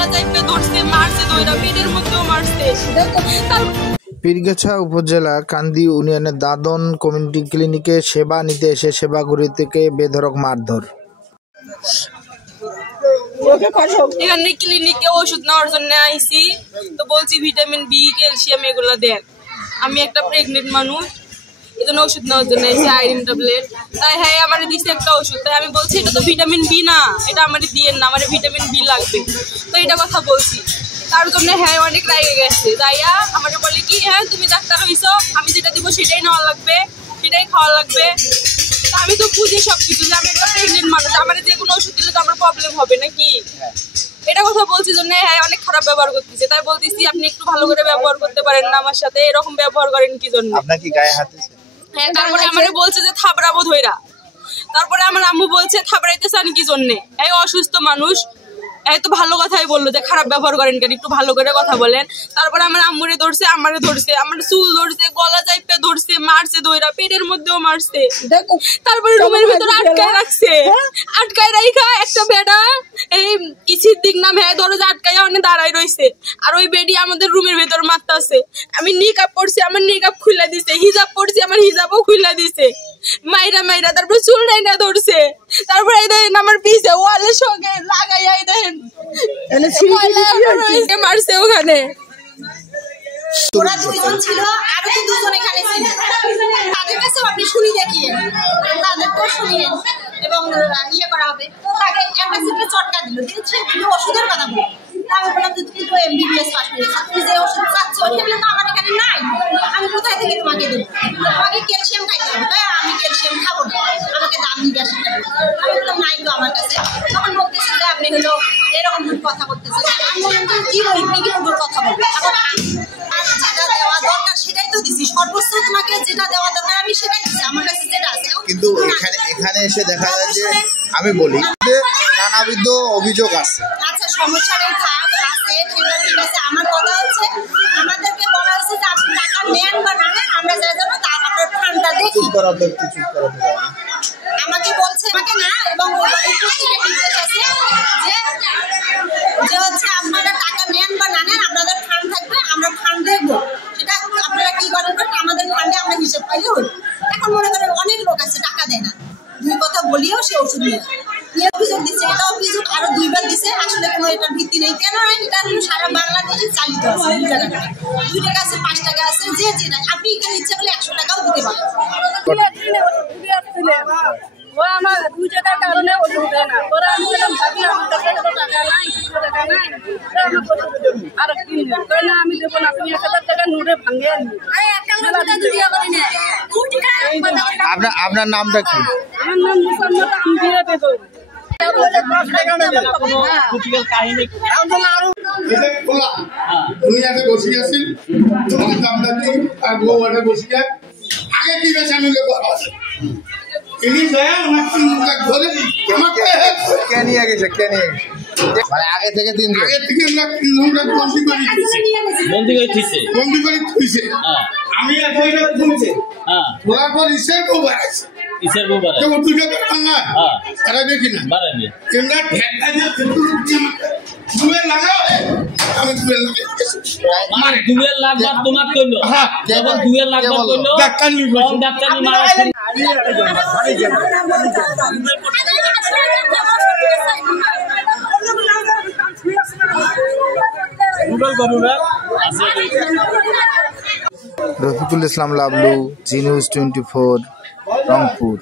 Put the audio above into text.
গলা চাইপে ধরছে, মারছে, দইরা পেটের মধ্যেও মারছে। পীরগাছা উপজেলার কান্দি ইউনিয়নের দাদন কমিউনিটি ক্লিনিকে সেবা নিতে এসে সেবাগুড়ি থেকে বেধড়ক মারধর। এখানে ক্লিনিকে ওষুধ নেওয়ার জন্য আইসি, তো বলছি ভিটামিন বি, ক্যালসিয়াম এগুলো দেন। আমি একটা প্রেগনেন্ট মানুষ, এজন্য ওষুধ নেওয়ার জন্য আইসি, আয়রন ট্যাবলেট। তাই হ্যাঁ আমার দিচ্ছে একটা ওষুধ, তাই আমি বলছি এটা তো ভিটামিন বি না, এটা আমার দিয়েন না, আমার ভিটামিন বি লাগবে। তো এটা কথা বলছি, তার জন্য হ্যাঁ অনেক রাগে গেছে। তাইয়া আমাকে বলে কি হ্যাঁ তুমি ডাক্তার হইছো, আমি যেটা দিব সেটাই নেওয়া লাগবে, সেটাই খাওয়া লাগবে। আমি তো বুঝি সবকিছু যে আমি একটা প্রেগনেন্ট মানুষ, আমার যে কোনো ওষুধ দিলে তো আমার প্রবলেম হবে নাকি, এটা কথা বলছি জন্য হ্যাঁ অনেক খারাপ ব্যবহার করতেছে। তাই বলতেছি আপনি একটু ভালো করে ব্যবহার করতে পারেন না আমার সাথে, এরকম ব্যবহার করেন কি জন্য? আপনার কি গায়ে হাত দিয়েছে? হ্যাঁ, তারপরে আমারে বলছে যে থাবড়াবো ধইরা। তারপরে আমার আম্মু বলছে থাবড়াইতেছেন কি জন্যে, এই অসুস্থ মানুষ, এই তো ভালো কথাই বললো যে খারাপ ব্যবহার করেন কেন, একটু ভালো করে কথা বলেন। তারপরে আমার আম্মুরে ধরছে, আমারে ধরছে, আমার চুল ধরছে, গলা চাইপে ধরছে, মারছে দইরা, পেটের মধ্যেও মারছে। তারপরে রুমের ভিতরে আটকায় রাখছে, আটকায় রাখা একটা বেটা এই কিসির দিক নাম হ্যাঁ দরজা আটকায় অনেক দাঁড়াই রয়েছে, আর ওই বেডি আমাদের রুমের ভিতর মারতাছে। আমি নিকাব পড়ছি, আমার নিকাব খুলে দিছে, হিজাব পড়ছি, আমার হিজাবও খুলে দিছে, মাইরা মাইরা। তারপর চুল ডাইনা ধরছে, তারপরে এই দেখেন আমার পিছে ওয়ালের সঙ্গে লাগাইয়া এই দেখেন মারছে ওখানে। ওরা দুইজন ছিল, আরো তো দুজন এখানে ছিল, তাদের কাছেও আপনি শুনি দেখিয়েন, তাদেরকেও শুনিয়েন এবং ইয়ে করা হবে। তাকে একটা সিটে চটকা দিল, দিচ্ছে কিন্তু ওষুধের কথা বলে। আমি বললাম যে তুমি তো এমবিবিএস পাস করেছো, তুমি যে ওষুধ চাচ্ছ সেগুলো তো আমার এখানে নাই, আমি কোথায় থেকে তোমাকে দেবো? তোমাকে ক্যালসিয়াম খাইতে হবে। তাই আমি ক্যালসিয়াম খাবো না, আমাকে দাম নিয়ে আসতে হবে। আমি বললাম নাই তো আমার কাছে। তখন বলতেছে যে আপনি হলো এরকম কথা বলতেছেন। আমি বললাম কি বলি, কি কথা বলবো? এখন যেটা দেওয়া দরকার সেটাই তো দিছি, সর্বোচ্চ তোমাকে যেটা দেওয়া দরকার আমি সেটাই দিচ্ছি, আমার কাছে যেটা আছে। কিন্তু এখানে এসে দেখা যায় যে আমি বলি যে নানাবিধ অভিযোগ আছে। আচ্ছা সমস্যা নেই, থাক আছে, ঠিক আছে। আমার কথা হচ্ছে আমাদেরকে বলা হয়েছে যে আপনি টাকা নেন বা না নেন, আমরা যা যাবো তা আপনার ফান্ডটা দেখি। আমাকে বলছে আমাকে না, এবং যে হচ্ছে আপনারা টাকা নেন বা না নেন আপনাদের ফান্ড থাকবে, আমরা ফান্ড দেখবো, সেটা আপনারা কি করেন আমাদের ফান্ডে আমরা হিসেব পাইলে হল। এখন মনে করেন অনেক লোক আছে টাকা দেয় না, দুই কথা বলিও সে ওষুধ নিয়ে অভিযোগ দিচ্ছে, এটা অভিযোগ আরো দুইবার দিচ্ছে। আসলে কোনো এটার ভিত্তি নেই, কেন এটা সারা বাংলাদেশে চালিত আছে। 2 টাকা আছে, 5 টাকা আছে, যে যেটা আপনি এখানে ইচ্ছা করলে 100 টাকাও দিতে পারেন। ও আমার 2 টাকার কারণে ওষুধ দেয় না, ওরা আমি বললাম ভাবি আমার কাছে টাকা নাই, 200 টাকা নাই, আর না আমি দেবো না, তুমি 1000 টাকা নোটে ভাঙে আনি। আপনার নামটা কি? আমার নাম মুসাম্মদ আমদিরা বেগম। দুনিয়াতে বসে আছেন, তোমার দামটা কি আর বউ এটা বসে আগে কি বেশ আমি তিনি ধরে আমাকে কে নিয়ে গেছে মানে আগে থেকে 3 দিন বন্দি করে থুইছে। আমি পর ইসের গোবার আছে, ইসের গোবার আছে, তো 2 টাকা না তারা দেখি না বাড়ানি তোমরা ঠেকা দিয়ে 2 লাগাও, আমি 2 লাগাই মানে 2 লাখ বার তোমার কইলো, যখন 2 লাখ বার কইলো ডাক্তার নি মারা রফিকুল ইসলাম লাবলু, জি নিউজ 24, রংপুর।